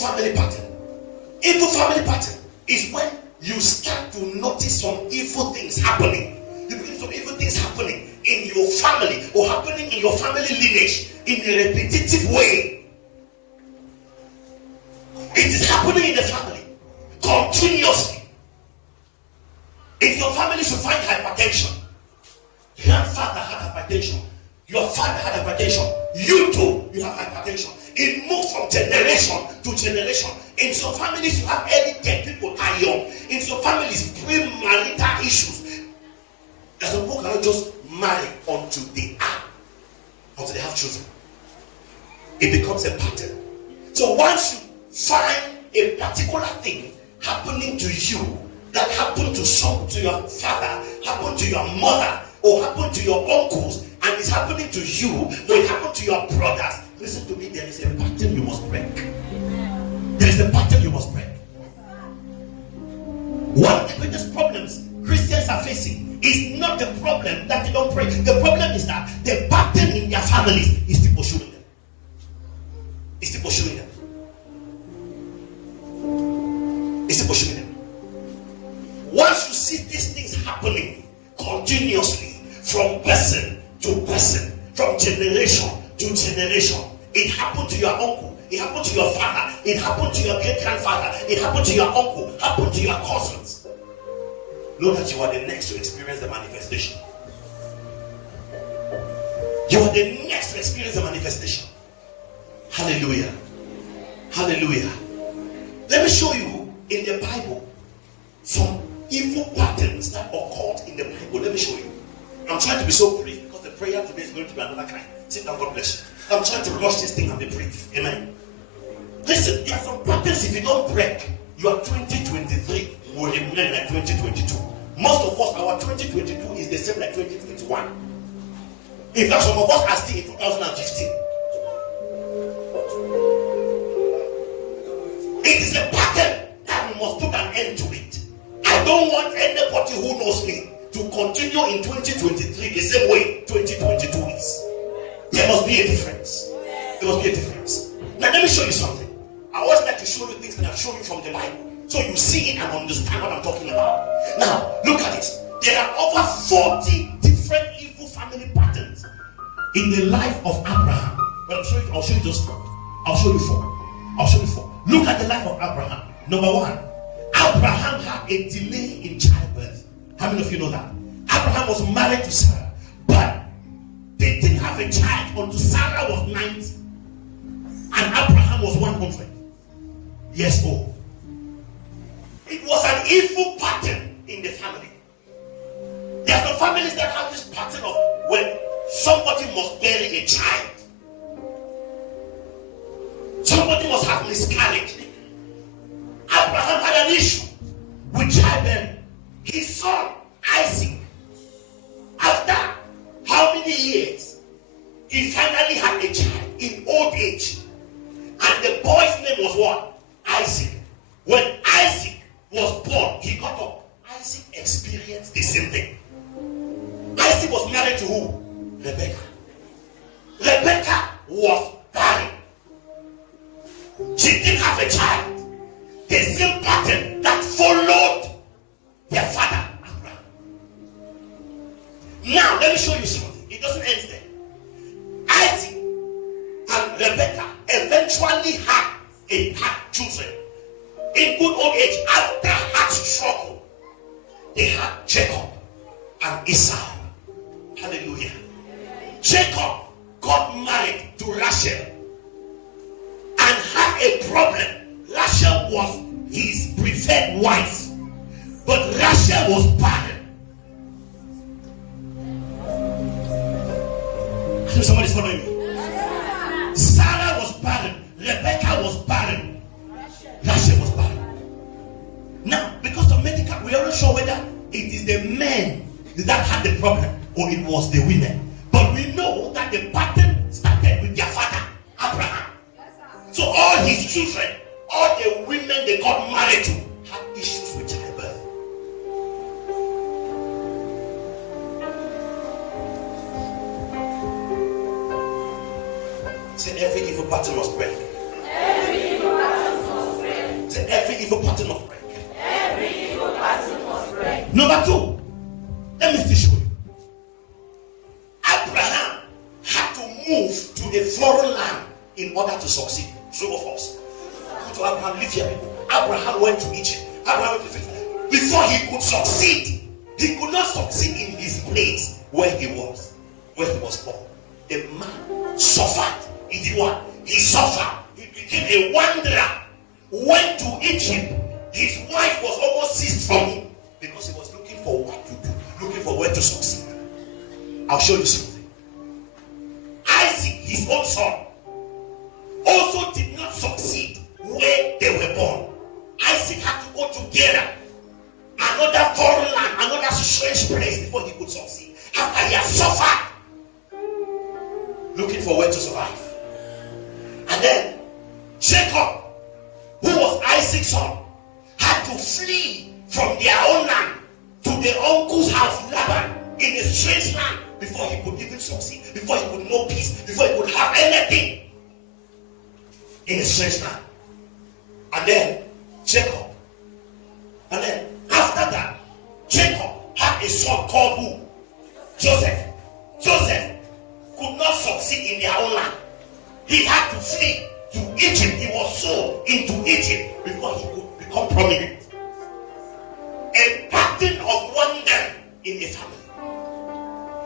family pattern. Evil family pattern is when you start to notice some evil things happening. You begin some evil things happening in your family or happening in your family lineage in a repetitive way. It is happening in the family continuously. If your family should find hypertension, grandfather had hypertension, your father had hypertension, you too, you have hypertension. It moves from generation to generation. In some families, you have early death, people are young. In some families, premarital issues. There's some people cannot just marry until they have children. It becomes a pattern. So once you find a particular thing happening to you that happened to your father, happened to your mother, or happened to your uncles, and it's happening to you, or it happened to your brothers, listen to me, there is a pattern you must break. There is a pattern you must break. One of the greatest problems Christians are facing is not the problem that they don't pray. The problem is that the pattern in their families is still pursuing them. It's still pursuing them. It's still pursuing them. Once you see these things happening continuously from person to person, from generation to generation, it happened to your uncle, it happened to your father, it happened to your great-grandfather, it happened to your uncle, happened to your cousins. Know that you are the next to experience the manifestation. You are the next to experience the manifestation. Hallelujah. Hallelujah. Let me show you in the Bible some evil patterns that occurred in the Bible. Let me show you. I'm trying to be so brief because the prayer today is going to be another kind. Sit down, God bless you. I'm trying to rush this thing and be brief. Amen. Listen, there are some patterns if you don't break, your 2023 will remain like 2022. Most of us, our 2022 is the same like 2021. In fact, some of us are still in 2015. It is a pattern that we must put an end to it. I don't want anybody who knows me to continue in 2023 the same way 2022 is. There must be a difference. There must be a difference. Now let me show you something. I always like to show you things that I've shown you from the Bible, so you see it and understand what I'm talking about. Now, look at it. There are over 40 different evil family patterns in the life of Abraham. But I'll show you just four. I'll show you four. Look at the life of Abraham. Number one, Abraham had a delay in childbirth. How many of you know that? Abraham was married to Sarah, but they didn't have a child until Sarah was 90 and Abraham was 100 years old. It was an evil pattern in the family. There are some families that have this pattern of when somebody must bury a child, somebody must have miscarriage. Abraham had an issue with childbearing. His son Isaac, after how many years, he finally had a child in old age, and the boy's name was what? Isaac. When Isaac was born, he got up. Isaac experienced the same thing. Isaac was married to who? Rebecca. Rebecca was barren. She didn't have a child. The same pattern that followed their father, Abraham. Now, let me show you something. It doesn't end there. Isaac and Rebecca eventually had children. In good old age, after hard struggle, they had Jacob and Esau. Hallelujah. Jacob got married to Rachel and had a problem. Rachel was his preferred wife, but Rachel was barren. I think somebody's following me. Sarah was barren. Rebecca was barren. Rachel was barren. Now, because of medical, we are not sure whether it is the men that had the problem or it was the women. But we know that the pattern started with their father, Abraham. So all his children, all the women they got married to, had issues with childbirth. Say every evil pattern must break. Every evil pattern evil pattern must break. Every evil pattern must break. Number 2, let me still show you. Abraham had to move to a foreign land in order to succeed. True or false? Go to Abraham, live here, people. Abraham went to Egypt. Abraham went to Egypt. Before he could succeed, he could not succeed in his place where he was born. The man suffered. He did what? He suffered. He became a wanderer. Went to Egypt. His wife was almost seized from him because he was looking for what to do, looking for where to succeed. I'll show you something. Isaac, his own son, also did not succeed where they were born. Isaac had to go to Gerar, another foreign land, another strange place before he could succeed. After he had suffered, looking for where to survive. And then Jacob, who was Isaac's son, had to flee from their own land to their uncle's house, Laban, in a strange land before he could even succeed, before he could know peace, before he could have anything in a strange land. And then Jacob. And then after that, Jacob had a son called who? Joseph. Joseph could not succeed in their own land. He had to flee to Egypt. He was sold into Egypt before he could become prominent. A pattern of wonder in a family.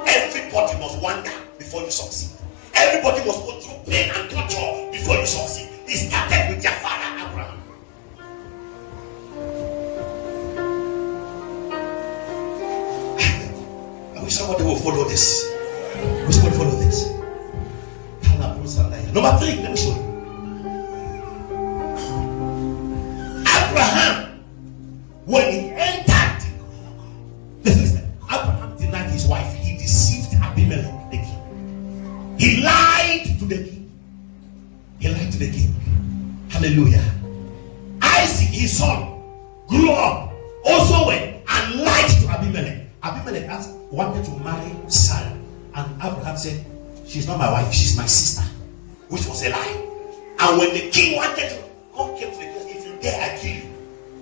Everybody must wonder before you succeed. Everybody must go through pain and torture before you succeed. It started with your father Abraham. I wish somebody will follow this. I wish somebody will follow this. Number 3, let me show you. Abraham, when he entered the system, Abraham denied his wife. He deceived Abimelech, the king. He lied to the king. He lied to the king. Hallelujah. Isaac, his son, grew up, also went and lied to Abimelech. Abimelech wanted to marry Sarah, and Abraham said, "She's not my wife, she's my sister," which was a lie. And when the king wanted to, God came to the king, "If you dare, I kill you."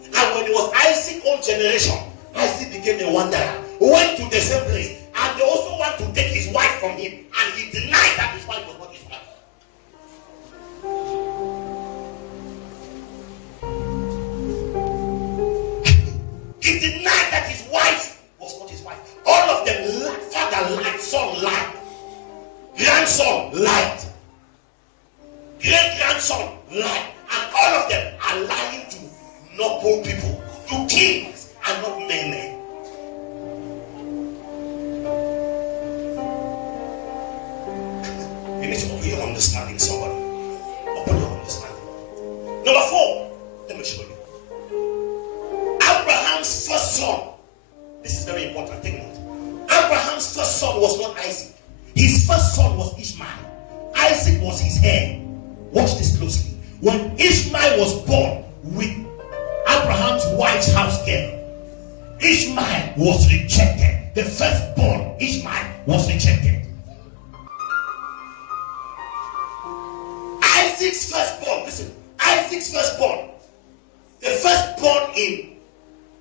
And when it was Isaac's own generation, Isaac became a wanderer, went to the same place, and they also want to take his wife from him, and he denied that his wife was not his wife. He denied that his wife was not his wife. All of them lied. Father lied, son lied, grandson lied, great-grandson lied, and all of them are lying to noble people, to kings, and not men. You need to open your understanding, somebody. Open your understanding. Number 4, let me show you. Abraham's first son. This is very important. Take note. Abraham's first son was not Isaac. His first son was Ishmael. Isaac was his heir. Watch this closely. When Ishmael was born with Abraham's wife's house girl, Ishmael was rejected. The firstborn, Ishmael, was rejected. Isaac's firstborn, listen, Isaac's firstborn, the firstborn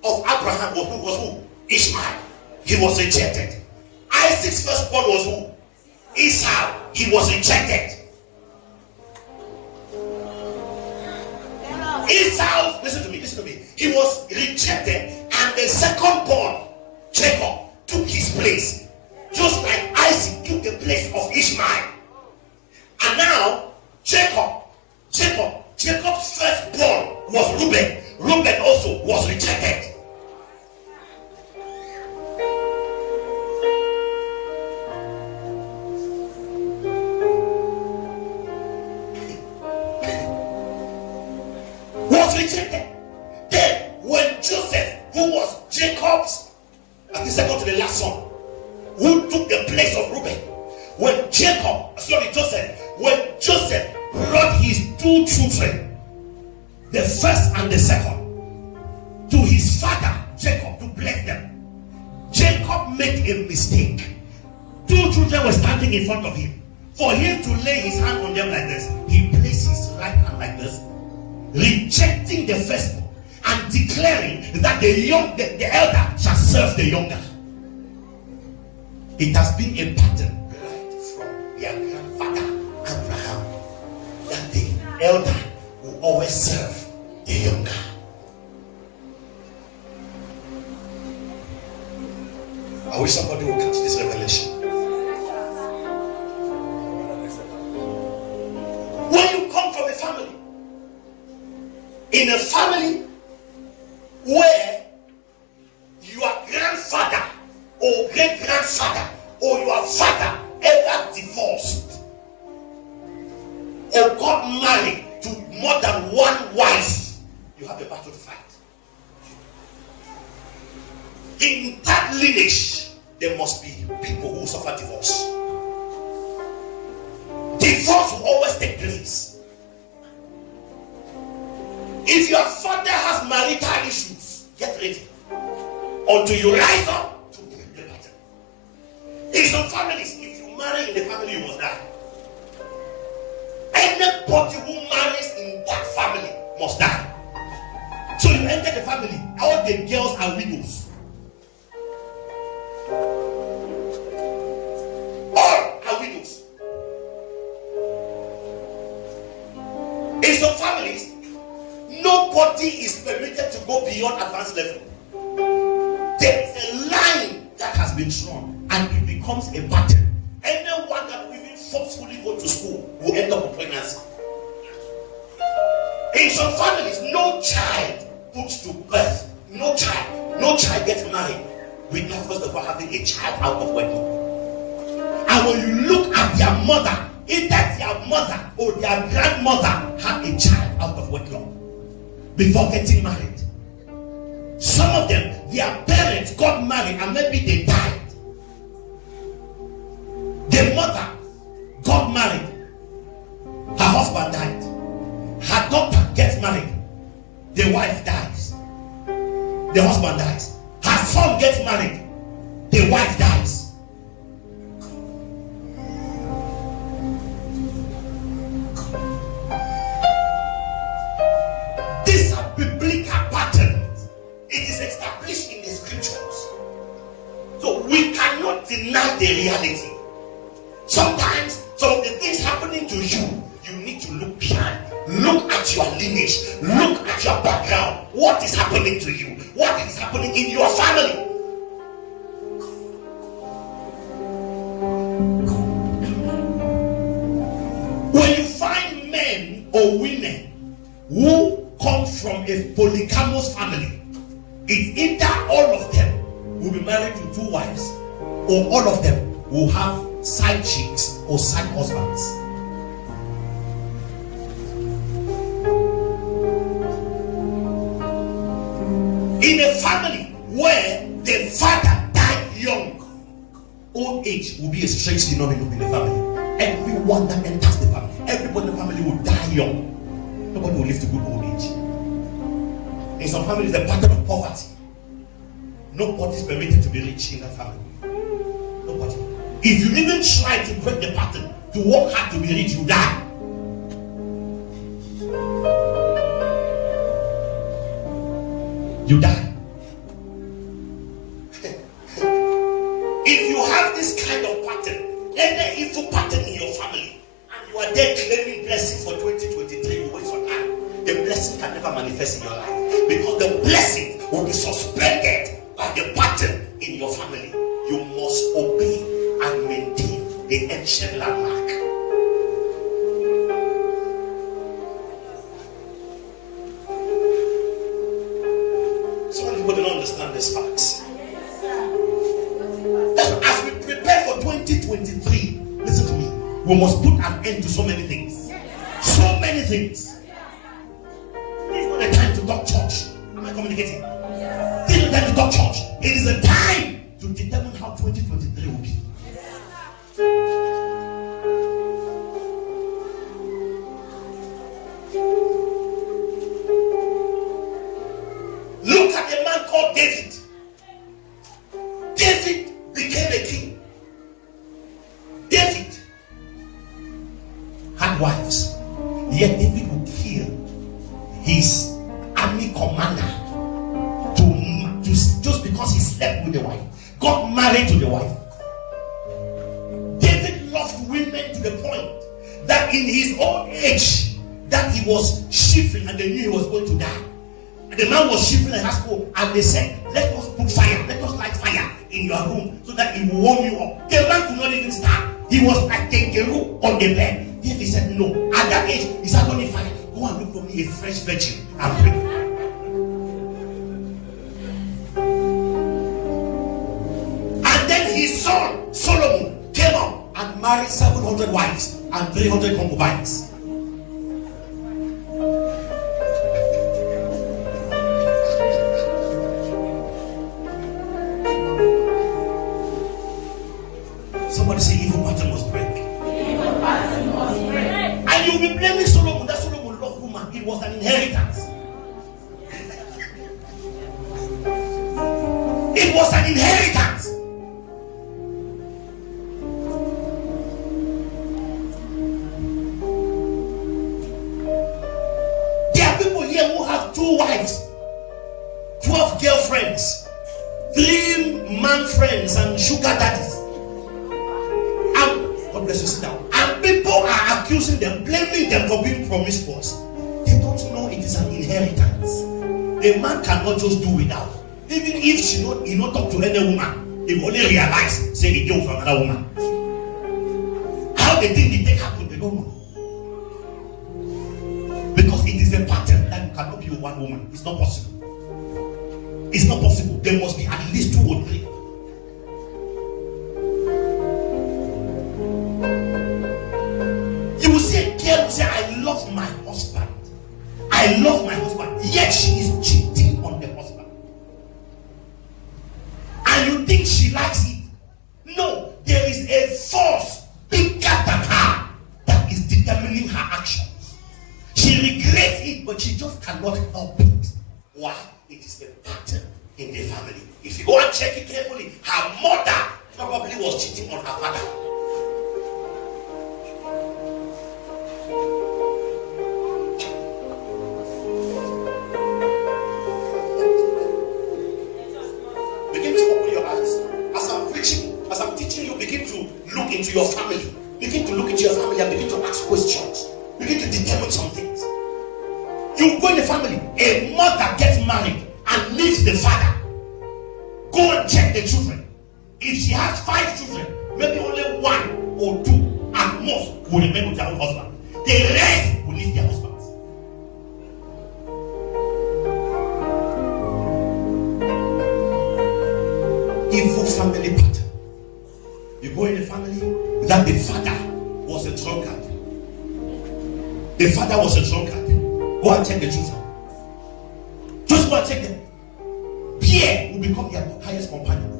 of Abraham was who? Ishmael. He was rejected. Isaac's firstborn was who? Esau. He was rejected. Esau, listen to me. He was rejected, and the second-born, Jacob, took his place. Just like Isaac took the place of Ishmael. And now, Jacob's firstborn was Reuben. Reuben also was rejected. Rejected. Then when Joseph, who was Jacob's, and the second to the last son, who took the place of Reuben, when Joseph brought his 2 children, the first and the second, to his father Jacob to bless them, Jacob made a mistake. 2 children were standing in front of him. For him to lay his hand on them like this, he placed his right hand like this, rejecting the firstborn. and declaring that the elder shall serve the younger. It has been a pattern right from their grandfather Abraham that the elder will always serve the younger. I wish somebody would catch this revelation. When you come from a family, in a family where your grandfather or great-grandfather or your father ever divorced or got married to more than one wife, you have a battle to fight. In that lineage, there must be people who suffer divorce. Divorce will always take place. If your father has marital issues, get ready until you rise up to break the pattern. In some families, if you marry in the family, you must die. Anybody who marries in that family must die. So you enter the family, all the girls are widows. All are widows. In some families, nobody is permitted to go beyond advanced level. There is a line that has been drawn, and it becomes a pattern. Anyone that will even forcefully go to school will end up with pregnancy. In some families, no child puts to birth. No child gets married without first of all having a child out of wedlock. And when you look at their mother, either their mother or their grandmother had a child out of wedlock before getting married. Some of them, their parents got married and maybe they died. The mother got married, her husband died. Her daughter gets married, the wife dies, the husband dies. Her son gets married, the wife dies. These are biblical patterns. It is established in the scriptures. So we cannot deny the reality. Sometimes some of the things happening to you, you need to look behind. Look at your lineage. Look at your background. What is happening to you? What is happening in your family? When you find men or women who come from a polygamous family, it's either all of them will be married to two wives, or all of them will have side chicks or side husbands. In a family where the father died young, old age will be a strange phenomenon in the family. Everyone that enters the family, everybody in the family will die young. Nobody will live to good old age. In some families, the pattern of poverty. Nobody is permitted to be rich in that family. Nobody. If you even try to break the pattern, to work hard to be rich, you die. You die. If you have this kind of pattern, any evil pattern in your family, and you are there claiming blessing for 2023, you waste your time. The blessing can never manifest in your life, because the blessing will be suspended by the pattern in your family. You must obey and maintain the ancient landmark. Some people don't understand these facts. As we prepare for 2023, listen to me, we must put an end to so many things. So many things. It's not a time to talk church. Am I communicating? It's not a time to talk church. It is a time to determine how 2023 will be. Look at a man called David. David became a king. David had wives, yet David would kill his army commander to just because he slept with the wife, got married to the wife. David loved women to the point that in his old age, that he was shivering and they knew he was going to die. And the man was shivering and asked, and they said, let us put fire, let us light fire in your room so that it will warm you up. The man could not even stand. He was like a guru on the bed. David said, no. At that age, he said, don't need fire. Go and look for me a fresh virgin and bring. And then his son, Solomon, came up and married 700 wives and 300 concubines. Somebody say evil pattern must break. Evil pattern must break. And you'll be blaming Solomon. That Solomon loved woman. It was an inheritance. It was an inheritance. There are people here who have 2 wives, 12 girlfriends, 3 man friends, and sugar daddies. God bless you, sit down. And people are accusing them, blaming them for being promiscuous. They don't know it is an inheritance. A man cannot just do without. Even if he not talk to any woman, he will only realize, say he goes from another woman. How they think the thing happened, they don't know. Because it is a pattern that you cannot be with one woman. It's not possible. It's not possible. There must be at least 2 or 3. You will see a girl who say, I love my husband. I love my husband. Yet she is cheating on the husband. And you think she likes it. No, there is a force bigger than her that is determining her actions. She regrets it, but she just cannot help it. Why? It is a pattern in the family. If you go and check it carefully, her mother probably was cheating on her father. Begin to open your eyes. As I'm preaching, as I'm teaching you, begin to look into your family. Begin to look into your family and begin to ask questions. Begin to determine some things. You go in the family, a mother gets married and leaves the father. Go and check the children. If she has 5 children, maybe only 1 or 2 at most will remain with their own husband. The rest will leave their husbands. Evil family pattern. You go in the family that the father was a drunkard. The father was a drunkard. Go and check the children. Just go and check them. Pierre will become their highest companion.